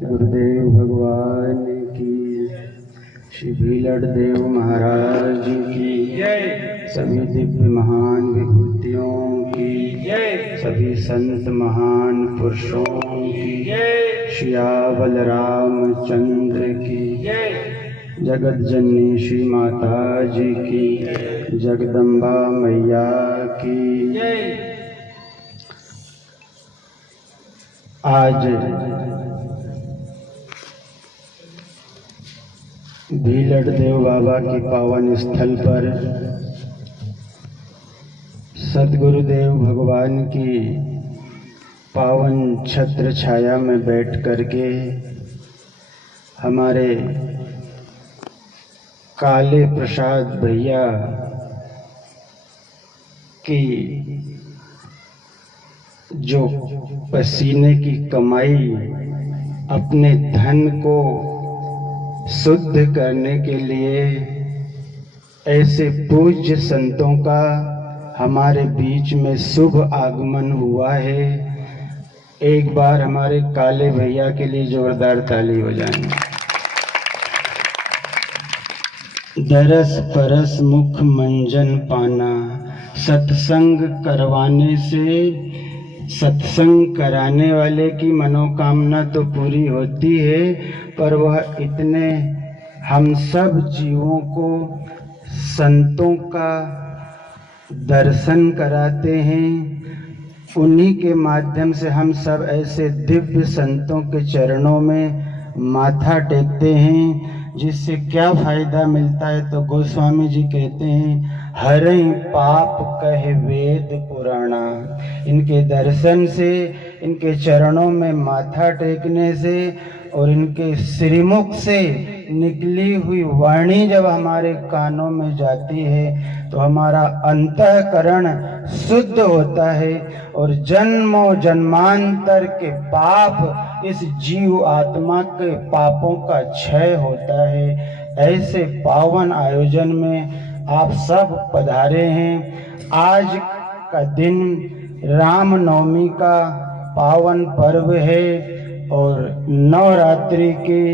गुरुदेव भगवान की, श्री भीलड़ देव महाराज की जय। सभी दिव्य महान विभूतियों की जय। सभी संत महान पुरुषों की जय। श्री बलराम चंद्र की जय। जगत जननी श्री माता जी की जगदम्बा मैया की जय। आज भीलड़ देव बाबा की पावन स्थल पर सद्गुरुदेव भगवान की पावन छत्र छाया में बैठ करके हमारे काले प्रसाद भैया की जो पसीने की कमाई अपने धन को शुद्ध करने के लिए ऐसे पूज्य संतों का हमारे बीच में शुभ आगमन हुआ है। एक बार हमारे काले भैया के लिए जोरदार ताली हो जाए। दरस परस मुख मंजन पाना, सत्संग करवाने से सत्संग कराने वाले की मनोकामना तो पूरी होती है, पर वह इतने हम सब जीवों को संतों का दर्शन कराते हैं। उन्हीं के माध्यम से हम सब ऐसे दिव्य संतों के चरणों में माथा टेकते हैं, जिससे क्या फायदा मिलता है। तो गोस्वामी जी कहते हैं, हरे पाप कहे वेद पुराणा। इनके दर्शन से, इनके चरणों में माथा टेकने से और इनके श्रीमुख से निकली हुई वाणी जब हमारे कानों में जाती है तो हमारा अंतःकरण शुद्ध होता है और जन्मों जन्मांतर के पाप, इस जीव आत्मा के पापों का क्षय होता है। ऐसे पावन आयोजन में आप सब पधारे हैं। आज का दिन रामनवमी का पावन पर्व है और नवरात्रि की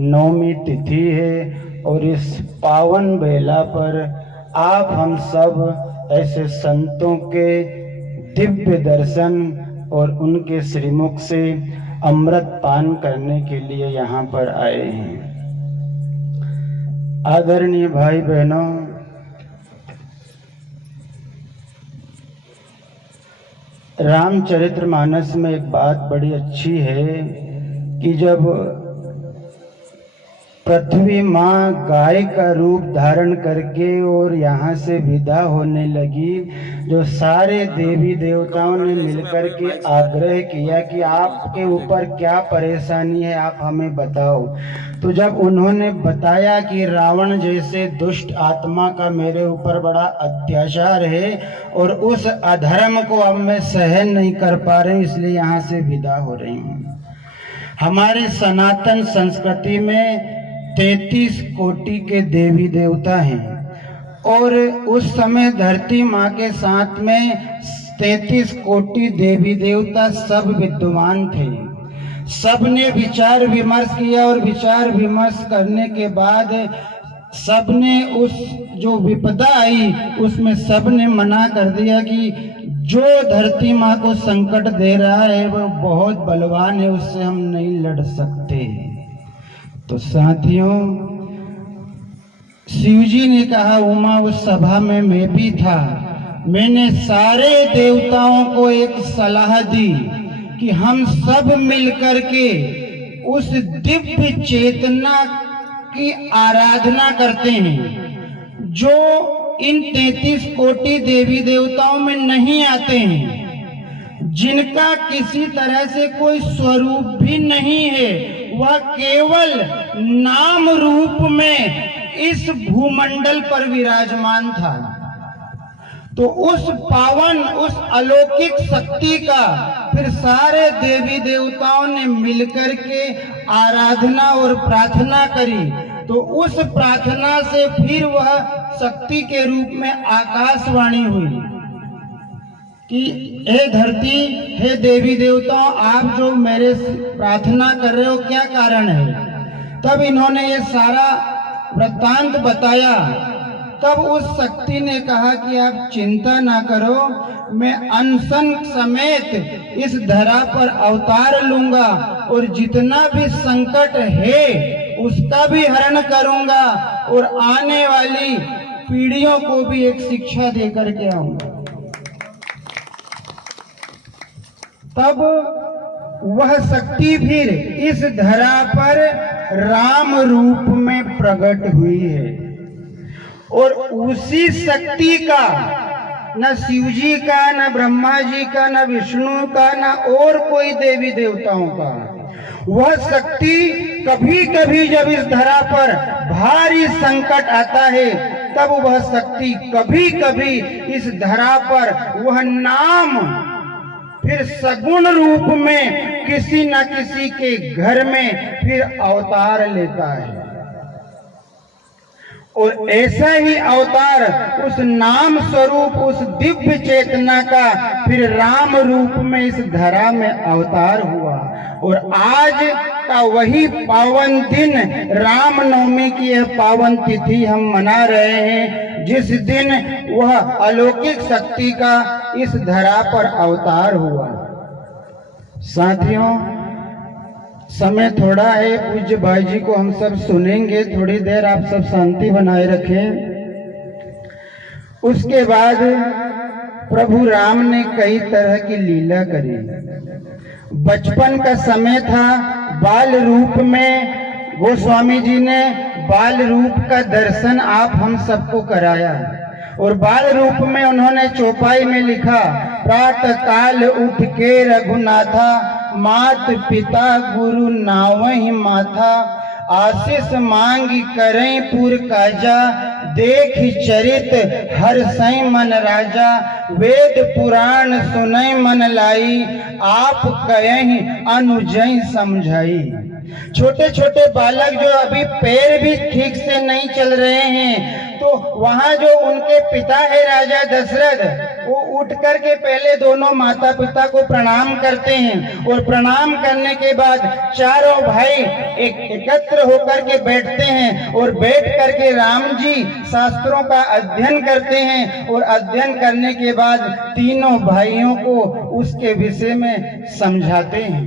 नवमी तिथि है और इस पावन बेला पर आप हम सब ऐसे संतों के दिव्य दर्शन और उनके श्रीमुख से अमृत पान करने के लिए यहाँ पर आए हैं। आदरणीय भाई बहनों, रामचरितमानस में एक बात बड़ी अच्छी है कि जब पृथ्वी माँ गाय का रूप धारण करके और यहाँ से विदा होने लगी, जो सारे देवी देवताओं ने मिलकर के आग्रह किया कि आपके ऊपर क्या परेशानी है, आप हमें बताओ। तो जब उन्होंने बताया कि रावण जैसे दुष्ट आत्मा का मेरे ऊपर बड़ा अत्याचार है और उस अधर्म को अब मैं सहन नहीं कर पा रही, इसलिए यहाँ से विदा हो रही हूँ। हमारे सनातन संस्कृति में 33 कोटि के देवी देवता हैं और उस समय धरती माँ के साथ में 33 कोटि देवी देवता सब विद्वान थे। सब ने विचार विमर्श किया और विचार विमर्श करने के बाद सब ने उस जो विपदा आई उसमें सब ने मना कर दिया कि जो धरती माँ को संकट दे रहा है वो बहुत बलवान है, उससे हम नहीं लड़ सकते। तो साथियों, शिवजी ने कहा, उमा उस सभा में मैं भी था, मैंने सारे देवताओं को एक सलाह दी कि हम सब मिलकर के उस दिव्य चेतना की आराधना करते हैं जो इन 33 कोटि देवी देवताओं में नहीं आते हैं, जिनका किसी तरह से कोई स्वरूप भी नहीं है, वह केवल नाम रूप में इस भूमंडल पर विराजमान था। तो उस पावन, उस अलौकिक शक्ति का फिर सारे देवी देवताओं ने मिलकर के आराधना और प्रार्थना करी। तो उस प्रार्थना से फिर वह शक्ति के रूप में आकाशवाणी हुई। कि हे धरती, हे देवी देवताओं, आप जो मेरे प्रार्थना कर रहे हो क्या कारण है। तब इन्होंने ये सारा वृत्तांत बताया। तब उस शक्ति ने कहा कि आप चिंता ना करो, मैं अनशन समेत इस धरा पर अवतार लूंगा और जितना भी संकट है उसका भी हरण करूंगा और आने वाली पीढ़ियों को भी एक शिक्षा दे करके आऊंगा। तब वह शक्ति फिर इस धरा पर राम रूप में प्रकट हुई है और उसी शक्ति का न शिव जी का, न ब्रह्मा जी का, न विष्णु का, न और कोई देवी देवताओं का, वह शक्ति कभी कभी जब इस धरा पर भारी संकट आता है तब वह शक्ति कभी कभी इस धरा पर वह नाम फिर सगुण रूप में किसी न किसी के घर में फिर अवतार लेता है और ऐसा ही अवतार उस नाम स्वरूप, उस दिव्य चेतना का फिर राम रूप में इस धरा में अवतार हुआ। और आज का वही पावन दिन, रामनवमी की यह पावन तिथि हम मना रहे हैं, जिस दिन वह अलौकिक शक्ति का इस धरा पर अवतार हुआ। साथियों, समय थोड़ा है, पूज्य भाई जी को हम सब सुनेंगे, थोड़ी देर आप सब शांति बनाए रखें। उसके बाद प्रभु राम ने कई तरह की लीला करी। बचपन का समय था, बाल रूप में गोस्वामी जी ने बाल रूप का दर्शन आप हम सबको कराया और बाल रूप में उन्होंने चौपाई में लिखा, प्रातः काल उठ के रघुनाथा, मात पिता गुरु नावहि माथा, आशीष मांगी करई पुर काजा, देख चरित हर सई मन राजा, वेद पुराण सुनई मन लाई, आप कयहि अनुजई समझाई। छोटे छोटे बालक जो अभी पैर भी ठीक से नहीं चल रहे हैं, तो वहाँ जो उनके पिता है राजा दशरथ, वो उठ करके पहले दोनों माता पिता को प्रणाम करते हैं और प्रणाम करने के बाद चारों भाई एकत्र होकर के बैठते हैं और बैठ करके राम जी शास्त्रों का अध्ययन करते हैं और अध्ययन करने के बाद तीनों भाइयों को उसके विषय में समझाते हैं।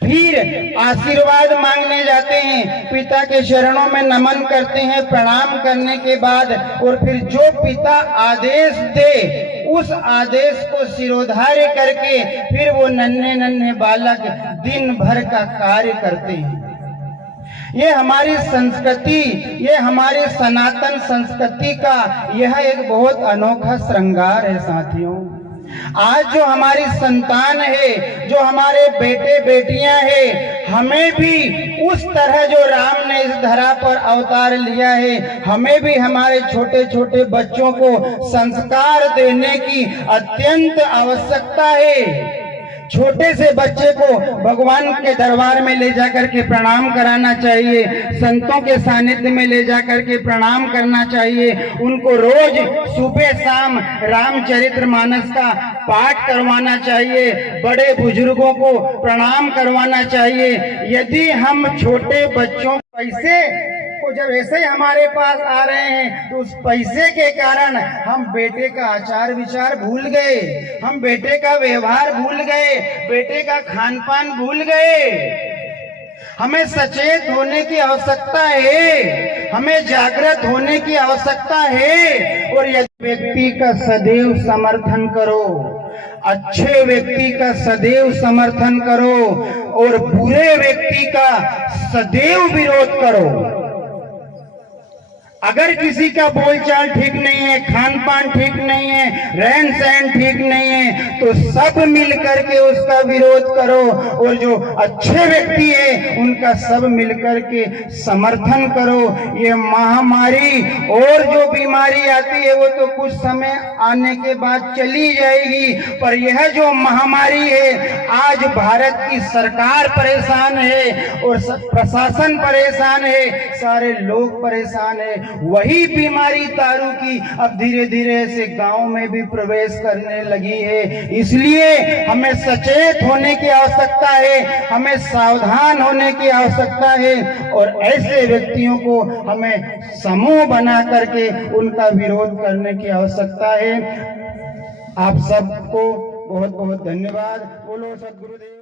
फिर आशीर्वाद मांगने जाते हैं, पिता के चरणों में नमन करते हैं प्रणाम करने के बाद, और फिर जो पिता आदेश दे उस आदेश को सिरोधार्य करके फिर वो नन्हे नन्हे बालक दिन भर का कार्य करते हैं। ये हमारी संस्कृति, ये हमारी सनातन संस्कृति का यह एक बहुत अनोखा श्रृंगार है। साथियों, आज जो हमारी संतान है, जो हमारे बेटे बेटियां हैं, हमें भी उस तरह जो राम ने इस धरा पर अवतार लिया है, हमें भी हमारे छोटे छोटे बच्चों को संस्कार देने की अत्यंत आवश्यकता है। छोटे से बच्चे को भगवान के दरबार में ले जाकर के प्रणाम कराना चाहिए, संतों के सानिध्य में ले जाकर के प्रणाम करना चाहिए, उनको रोज सुबह शाम रामचरितमानस का पाठ करवाना चाहिए, बड़े बुजुर्गों को प्रणाम करवाना चाहिए। यदि हम छोटे बच्चों पैसे को जब ऐसे ही हमारे पास आ रहे हैं तो उस पैसे के कारण हम बेटे का आचार विचार भूल गए, हम बेटे का व्यवहार भूल गए, बेटे का खान पान भूल गए। हमें सचेत होने की आवश्यकता है, हमें जागृत होने की आवश्यकता है। और यदि व्यक्ति का सदैव समर्थन करो, अच्छे व्यक्ति का सदैव समर्थन करो और बुरे व्यक्ति का सदैव विरोध करो। अगर किसी का बोलचाल ठीक नहीं है, खान पान ठीक नहीं है, रहन सहन ठीक नहीं है, तो सब मिल करके उसका विरोध करो, और जो अच्छे व्यक्ति है उनका सब मिल करके समर्थन करो। ये महामारी और जो बीमारी आती है वो तो कुछ समय आने के बाद चली जाएगी, पर यह जो महामारी है, आज भारत की सरकार परेशान है और प्रशासन परेशान है, सारे लोग परेशान है। वही बीमारी दारू की अब धीरे धीरे ऐसे गांव में भी प्रवेश करने लगी है। इसलिए हमें सचेत होने की आवश्यकता है, हमें सावधान होने की आवश्यकता है और ऐसे व्यक्तियों को हमें समूह बना करके उनका विरोध करने की आवश्यकता है। आप सबको बहुत बहुत धन्यवाद। बोलो सद्गुरुदेव।